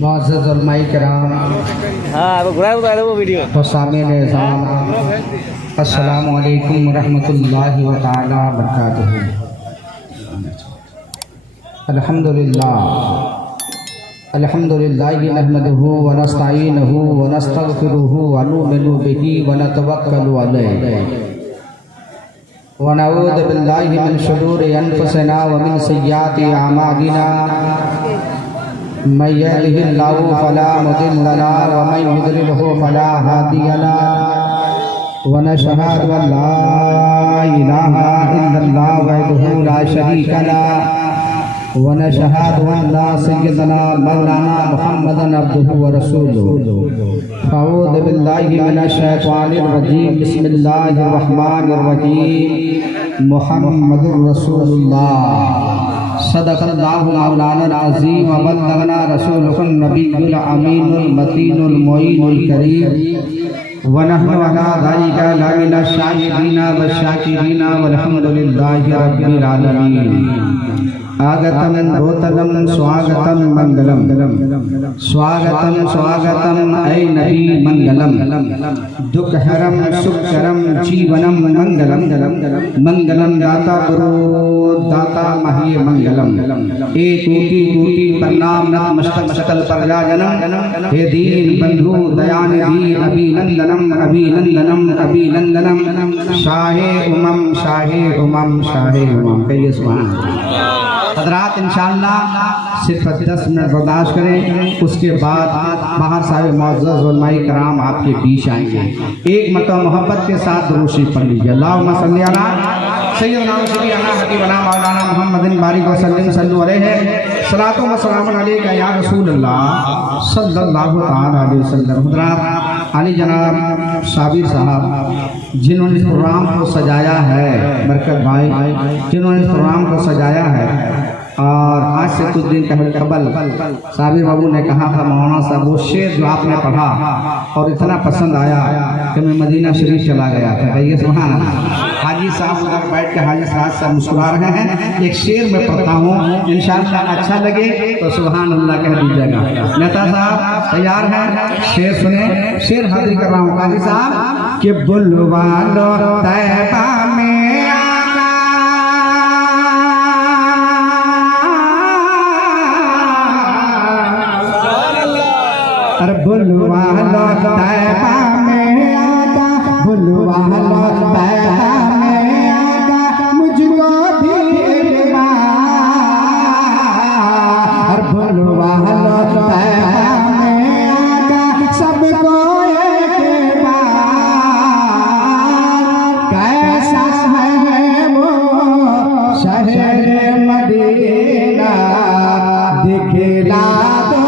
मुअज़्ज़ज़ उलमाए किराम, वो वीडियो हुस्सामिन निज़ाम, अस्सलामु अलैकुम व रहमतुल्लाहि व तआला व बरकातुहू। अल्हम्दुलिल्लाहि नहमदुहु व नस्तईनुहु व नस्तगफिरुहु व नु'मिनु बिही व नतवक्कलु अलैहि व नऊज़ु बिल्लाहि मिन शुरूरि अनफुसिना व मिन सय्यिआति अमालिना। मैं यहदिहिल्लाहु फला मुदिल्ल लहु व मैं युद्लिलहु फला हादिय लहु व नशहदु अन ला इलाहा इल्लल्लाह वहदहु ला शरीका लहु व नशहदु अन्न सय्यदना मौलाना मुहम्मदन अब्दुहु व रसूलुहु। अऊज़ु बिल्लाहि मिनश शैतानिर रजीम, बिस्मिल्लाहिर रहमानिर रहीम। मुहम्मदुर रसूलुल्लाह सदक़ल्लाहु मौलाना अज़ीम व बल्लगना रसूलुहुन नबियुल अमीनुल मतीनुल मुईनुल करीम व नहनु अला ज़ालिका लमिनश शाहिदीना व शाकिरीना वल्हम्दुलिल्लाहि रब्बिल आलमीन। आगतम भूतलम स्वागतम मंगलम, स्वागतम स्वागतम ऐ नबी मंगलम। दुःखहरम सुखकरम जीवनम मंगलम, मंगलम दाता गुरु दाता मही मंगलम। एक कोटि कोटि प्रणाम नतमस्तक सकल प्रजाजनम। हे दीन बंधु दयानिधि अभिनंदनम अभिनंदनम अभिनंदनम। शाहे उमम शाहे उमम शाहे उमम। कहिए सुभान अल्लाह। हज़रात इंशाअल्लाह सिर्फ 10 मिनट बर्दाश्त करें, उसके बाद बाहर साहब मुअज़्ज़ज़ उलमाए किराम आपके बीच आएंगे। एक मरतबा मोहब्बत के साथ दुरूद शरीफ पढ़ लीजिए। अल्लाहुम्मा सल्ली अला सय्यिदना व सय्यिदना हबीबना मौलाना मुहम्मदिन बारिक व सल्लिम सल्लु अलैहि सलातो व सलामुन अलैका या रसूलल्लाह सल्लल्लाहु तआला अलैहि वसल्लम। हज़रात अली जनाब साबिर साहब जिन्होंने इस प्रोग्राम को सजाया है, बरकत भाई जिन्होंने इस प्रोग्राम को सजाया है, और आज से कुछ दिन कबल साबिर बाबू ने कहा था मौलाना साहब वो शेर जो आपने पढ़ा और इतना पसंद आया कि मैं मदीना शरीफ चला गया था। कहिए सुभान अल्लाह। हाजी साहब उधर बैठ के हाजी साहब से मुस्कुरा रहे हैं। एक शेर में पढ़ता हूँ, इंशाअल्लाह अच्छा लगे तो सुभान अल्लाह कह दीजिएगा। नेता साहब तैयार हैं? शेर सुने, शेर हाजिर कर रहा हूँ। हाजी साहब कि बुलवा लो तैबा में बुलवा लो तैबा में आका, बुलवा लो तैबा में आका, मुझको भी एक बार बुलवा लो तैबा में आका, सबको एक बार। कैसा है वो शहर मदीना, दिखला दो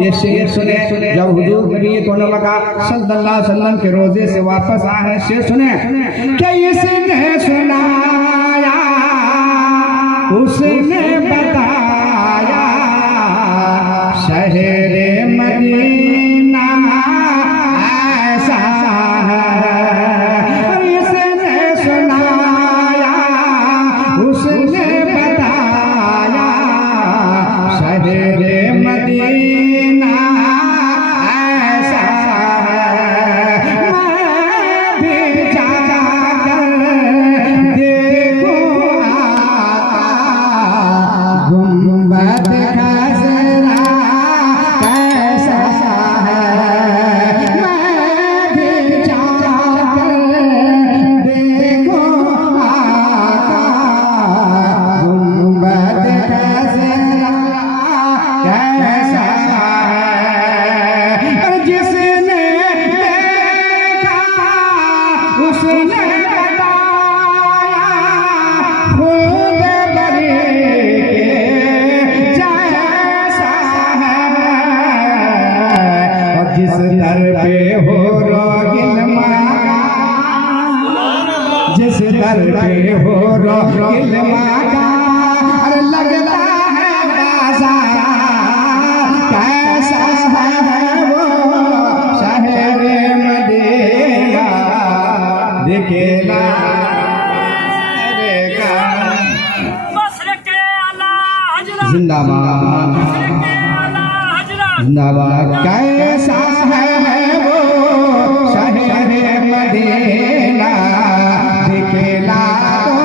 ये शेर सुने। जब हुजूर नबी सल्लल्लाहु अलैहि वसल्लम के रोजे से वापस आए हैं, शेर सुने कि इसने सुनाया उसने बताया शहर मदीना ऐसा है। इसने सुनाया उसने बताया शहर मदीना ऐसा है। मैं भी जाकर देखूंगा गुंबद खज़रा जिंदाबाद जिंदाबाद। कैसा है वो शहर मदीना दिखला तो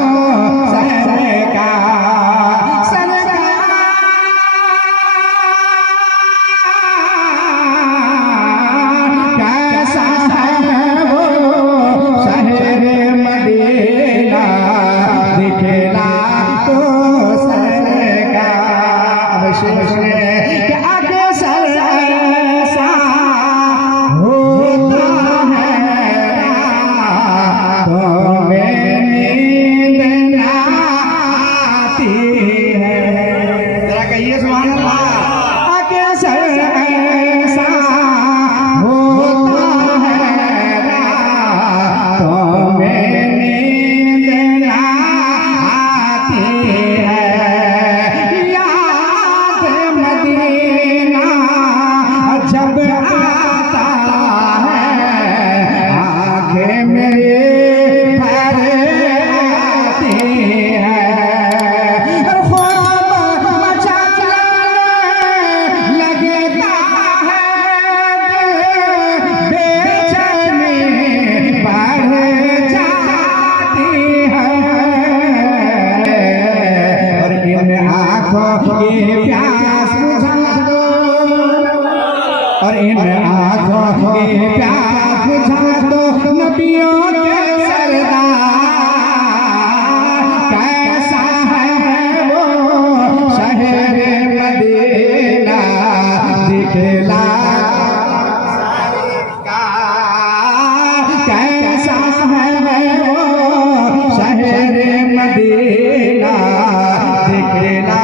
और इन आँखों के प्यास बुझा दो नबियों के सरदार। कैसा है वो शहर मदीना दिखला कैसा है वो शहर मदीना दिखला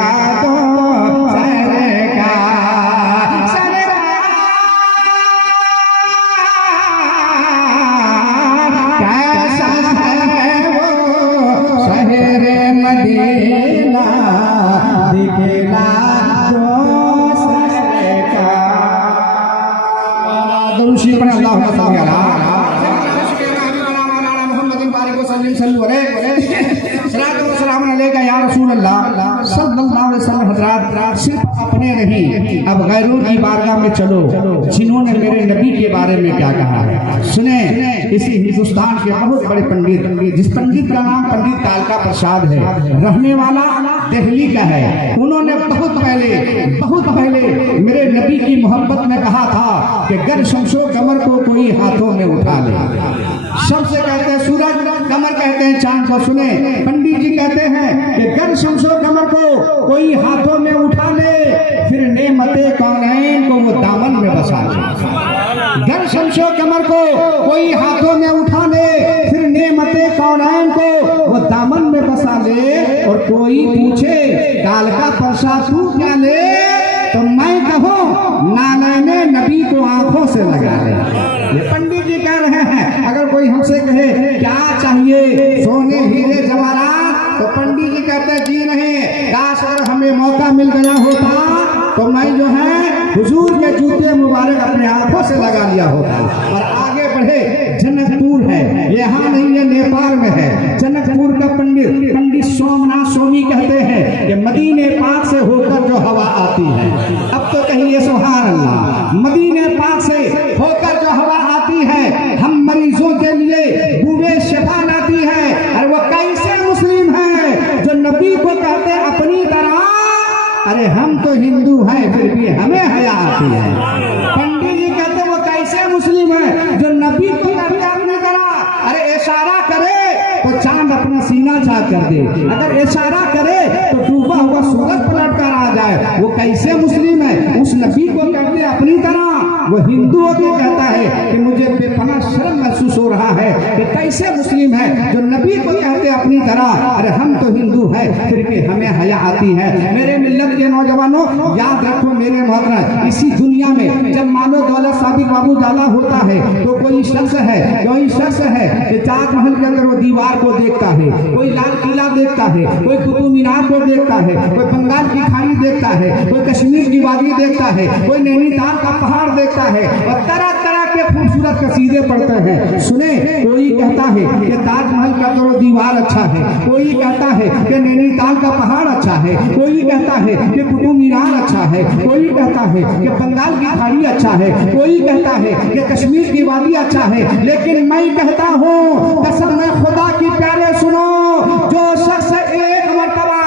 सिर्फ अपने नहीं अब गैरों की बारगाह में चलो जिन्होंने मेरे नबी के बारे में क्या कहा है। सुने, इसी हिंदुस्तान के बहुत बड़े पंडित, जिस पंडित का नाम पंडित कालका प्रसाद है, रहने वाला दिल्ली का है, उन्होंने बहुत पहले मेरे नबी की मोहब्बत में कहा था कि गर शमशो कमर को कोई हाथों में उठा ले। सबसे कहते हैं सूरज, कमर कहते हैं चांद को। सुने, पंडित जी कहते हैं कि गर शमशो कमर को कोई हाथों में उठा ले, फिर नेमते कौनैन को वो दामन में बसा ले। गर शमशो कमर को कोई हाथों में उठा ले, फिर नेमते कौनैन को वो दामन में बसा ले। और कोई पूछे कालका प्रसाद तू क्या ले, तो मैं कहूँ नालैने नबी को आंखों से लगा ले। ये पंडित जी कह रहे हैं। अगर कोई हमसे कहे क्या चाहिए, सोने हीरे जवाहरात, तो पंडित जी कहते हैं जी नहीं, काश अगर हमें मौका मिल गया होता तो मैं जो है हुजूर के जूते मुबारक अपने आंखों से लगा लिया होता। और आगे बढ़े, जनकपुर है, यहाँ नहीं है नेपाल में है। जनकपुर का पंडित सोमनाथ स्वामी कहते हैं कि मदीने पाक से होकर जो हवा आती है, अब तो कहिए सुभान अल्लाह, मदीने पाक से होकर जो हवा आती है हम मरीजों के लिए बुए शिफा लाती है। और वो कैसे मुस्लिम है जो नबी को कहते अपनी तरह, अरे हम तो हिंदू हैं फिर भी हमें हया आती है। पंडित जी कहते वो कैसे मुस्लिम है जो नबी को कहते अपनी तरह, अरे इशारा करे तो चांद अपना सीना झाँक कर दे, अगर इशारा करे तो डूबा हुआ सूरज पलट कर आ जाए। वो कैसे मुस्लिम है, उस नबी को कहते अपनी तरह। वो हिंदुओं को कहता है कि मुझे बेपनाह शर्म महसूस हो रहा है कि कैसे मुस्लिम है जो नबी को कहते अपनी तरह, अरे हम तो हिंदू है फिर भी हमें हया आती है। मेरे मिल्लत के नौजवानों, याद रखो मेरे मोहतरम, इसी दुनिया में जब मानो दौलत साबिक बाबू ज्यादा होता है तो कोई शख्स है कि ताजमहल के अंदर वो दीवार को देखता है, कोई लाल किला देखता है, कोई कुतुब मीनार को देखता है, कोई बंगाल की खाड़ी देखता है, कोई कश्मीर की वादी देखता है, कोई नैनीताल का पहाड़ देखता है, और तरह तरह के खूबसूरत कसीदे पढ़ते हैं। सुने, कोई कहता है कि ताजमहल का करो दीवार अच्छा है, कोई कहता है कि नैनीताल का पहाड़ अच्छा है, कोई कहता है कि कुतुब मीनार अच्छा है, कोई कहता है कि बंगाल की खाड़ी अच्छा है, कोई कहता है कि कश्मीर की वादी अच्छा है। लेकिन मैं कहता हूँ कसम में खुदा की प्यारे सुनो, जो शख्स एक मर्तबा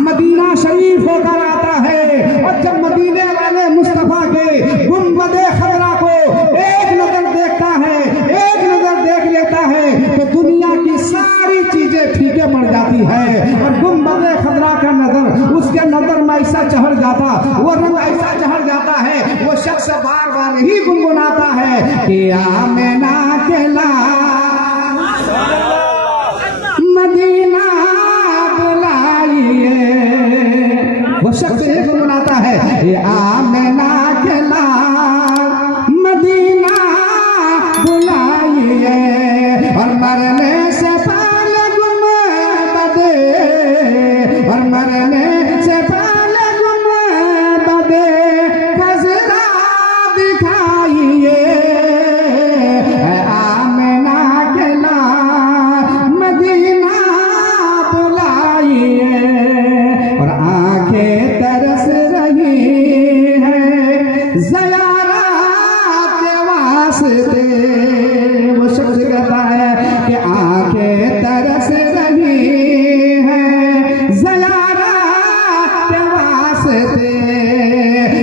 मदीना शरीफ होकर आता है और जब मदीने वाले मुस्तफा के गुंबदे खजरा को एक नजर देखता है, एक नजर देख लेता है, तो दुनिया की सारी चीजें फीके पड़ जाती है। और गुंबदे खजरा का नजर, उसके नजर में ऐसा चढ़ जाता, वो रंग ऐसा चढ़ जाता है, वो शख्स बार बार ही गुनगुनाता है कि आमिना के लाल मदीना बुलाइए। वो शख्स ये गुनगुनाता है, ये आमिना के लाल मदीना बुलाइए। और मरने से पहले गुंबदे, और मरने से पहले गुंबदे खजरा दिखाइए। आमिना के लाल मदीना बुलाइए। और आंखें तरस रही है ज़यारत के वास्ते। वो शख्स कहता है कि आंखें तरस रही है ज़यारत के वास्ते।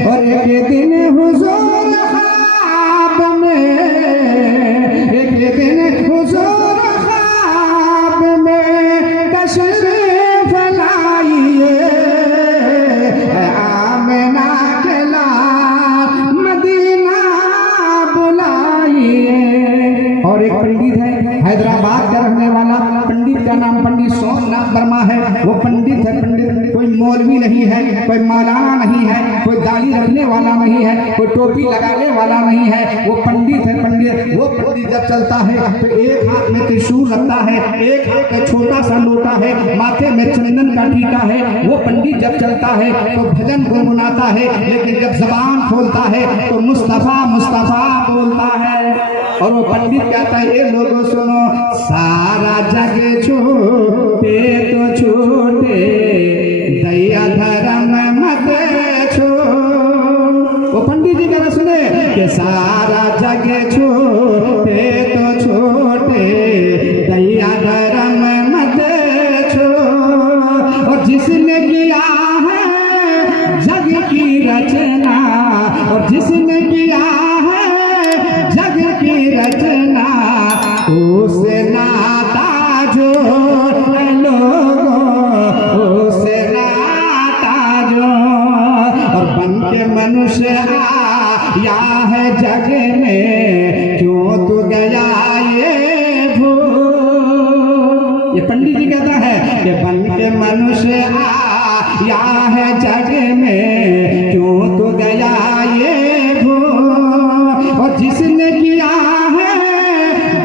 और एक दिन हुजूर ख्वाब में, एक दिन हुजूर ख्वाब में तशरीफ लाइए। आमिना के लाल मदीना बुलाइए। और एक पंडित है हैदराबाद का रहने वाला, पंडित का नाम पंडित सोमनाथ वर्मा है। वो पंडित है, पंडित कोई मौलवी नहीं है, कोई मौलाना नहीं है, कोई दाढ़ी रखने वाला नहीं है, कोई टोपी लगाने वाला नहीं है। वो पंडित है, पंडित। वो पंडित जब चलता है तो एक हाथ में त्रिशूल रखता है, एक हाथ में छोटा सा लोटा है, माथे में चंदन का टीका है। वो पंडित जब चलता है तो भजन गुनगुनाता है, लेकिन जब जबान खोलता है तो मुस्तफा मुस्तफा बोलता है। और वो पंडित कहता है, ये लोगों सुनो, सारा जग छोटे तो छोटे, दया धर्म मत छो। वो पंडित जी कहना सुने कि सारा जग छोटे तो छोटे, दया धर्म मत छो। और जिसने किया है जग की रचना, और जिसने किया है जग की रचना, उसे नाता जो लोगों, उसे नाता जो। और बन के मनुष्य आया है जग में, क्यों तू गया ये भूल। ये पंडित जी कहता है कि बन के मनुष्य आया है जग में, क्यों तू गया ये भूल। और जिसने किया है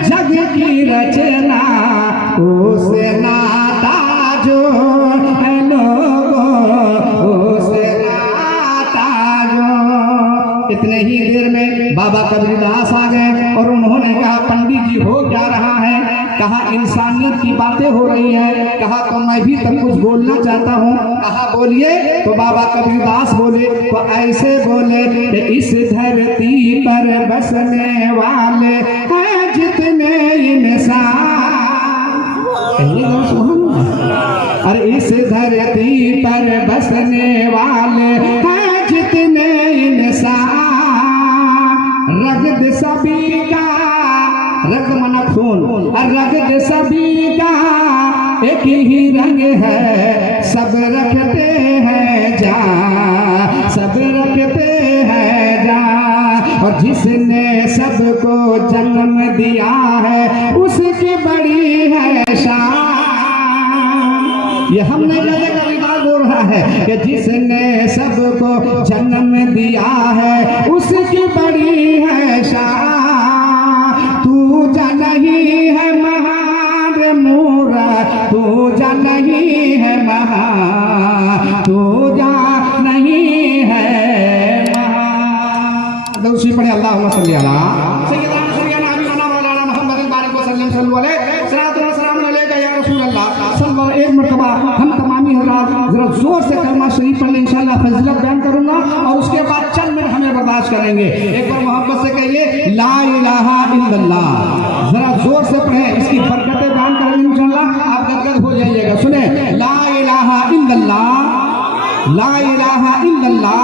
जग की रचना, उसे नाता जो लोगों, उसे नाता जो। इतने ही देर में बाबा कबीरदास आ गए और उन्होंने कहा, पंडित जी हो क्या रहा है? कहा इंसानियत की बातें हो रही है। कहा तो मैं भी तब कुछ बोलना चाहता हूँ। कहा बोलिए। तो बाबा कबीरदास बोले, तो ऐसे बोले कि इस धरती पर बसने वाले हैं जितने इंसान। अरे इस धरती पर बसने वाले हैं जितने इंसान, रगद सभी का, रग मना खून, रगद सभी का एक ही रंग है, सब रखते हैं जान, सब रखते हैं जान। और जिसने सबको जन्म दिया है उसकी बड़ी है शान। ये हम नहीं लगे कविता बोल रहा है कि जिसने सबको जन्म दिया है उसकी बड़ी है शान। तू जा नहीं है महान मूरा, तू जा नहीं है महान, तू जा नहीं है महान। पढ़े अल्लाह कलमा शरीफ पढ़ लें, इंशाअल्लाह फजीलत बयान करूंगा और उसके बाद चंद मिनट हमें बर्दाश्त करेंगे। एक बार मोहब्बत से कहिए ला इलाहा इल्लल्लाह, जरा जोर से पढ़ें, इसकी बरकतें बयान करेंगे इंशाअल्लाह, आप गदगद हो जाइएगा। सुने, ला इलाहा इल्लल्लाह, ला इलाहा इल्लल्लाह।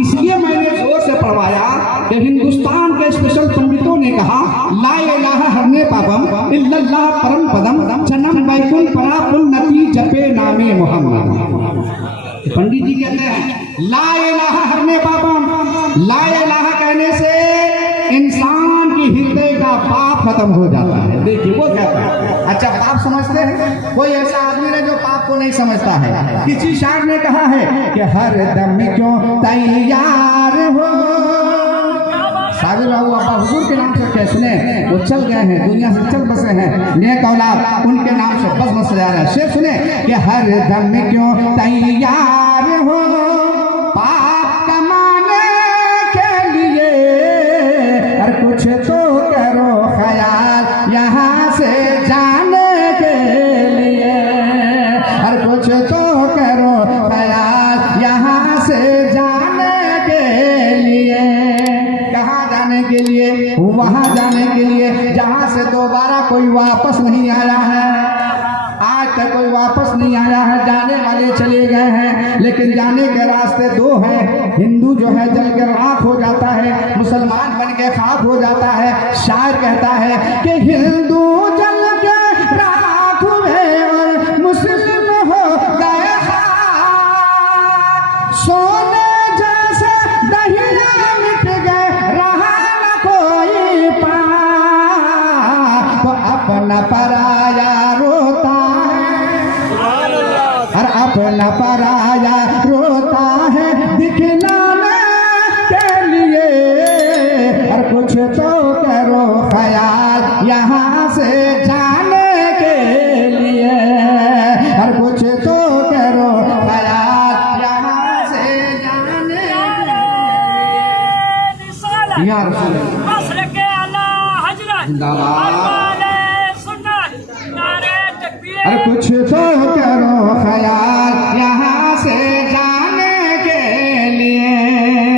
इसलिए मैंने जोर से पढ़वाया कि हिंदुस्तान के स्पेशल पंडितों ने कहा ला इलाहा हरने पापम इल्लल्लाह परम पदम चनम बैकुल परापुल नती जपे नामे मोहम्मद। पंडित जी कहते हैं ला इलाहा हरने पापम, ला इलाहा कहने से इंसान की हृदय का पाप खत्म हो जाता है। देखिए वो कहता है, अच्छा पाप समझते हैं? कोई ऐसा आदमी है जो पाप को नहीं समझता है। किसी शायर ने कहा है कि हर दम क्यों तैयार हो, साबिर बाबू अब्बा हुजूर के नाम से क्या सुने, वो चल गए हैं, दुनिया से चल बसे हैं, नेक औलाद उनके नाम से बस बस जा रहा है। शेर सुने कि हर दम क्यों तैयार हो पाप कमाने के लिए, हर कुछ तो करो ख्याल यहाँ से जाने के लिए, हर कुछ तो करो ख्याल यहाँ से जाने के लिए। कहाँ जाने के लिए? वहाँ जाने के लिए जहाँ से दोबारा कोई वापस नहीं आया है। आज तक कोई वापस नहीं आया है, जाने वाले चले गए हैं, लेकिन जाने के रास्ते दो हैं। हिंदू जो है जल के राख हो जाता है, मुसलमान बन के खाक हो जाता है। शायर कहता है कि हिंदू जल के राख हुए और मुस्लिम हो गए खाक, सोने जैसे दहिया मिट गए रहा न कोई पाप, तो अपना पराया रोता और अपना पराया रोता है दिखलाने के लिए, और कुछ तो करो ख्याल यहाँ से जाने के लिए, और कुछ तो करो ख्याल यहाँ से जाने के लिए। या रसूल अल्लाह जिंदाबाद।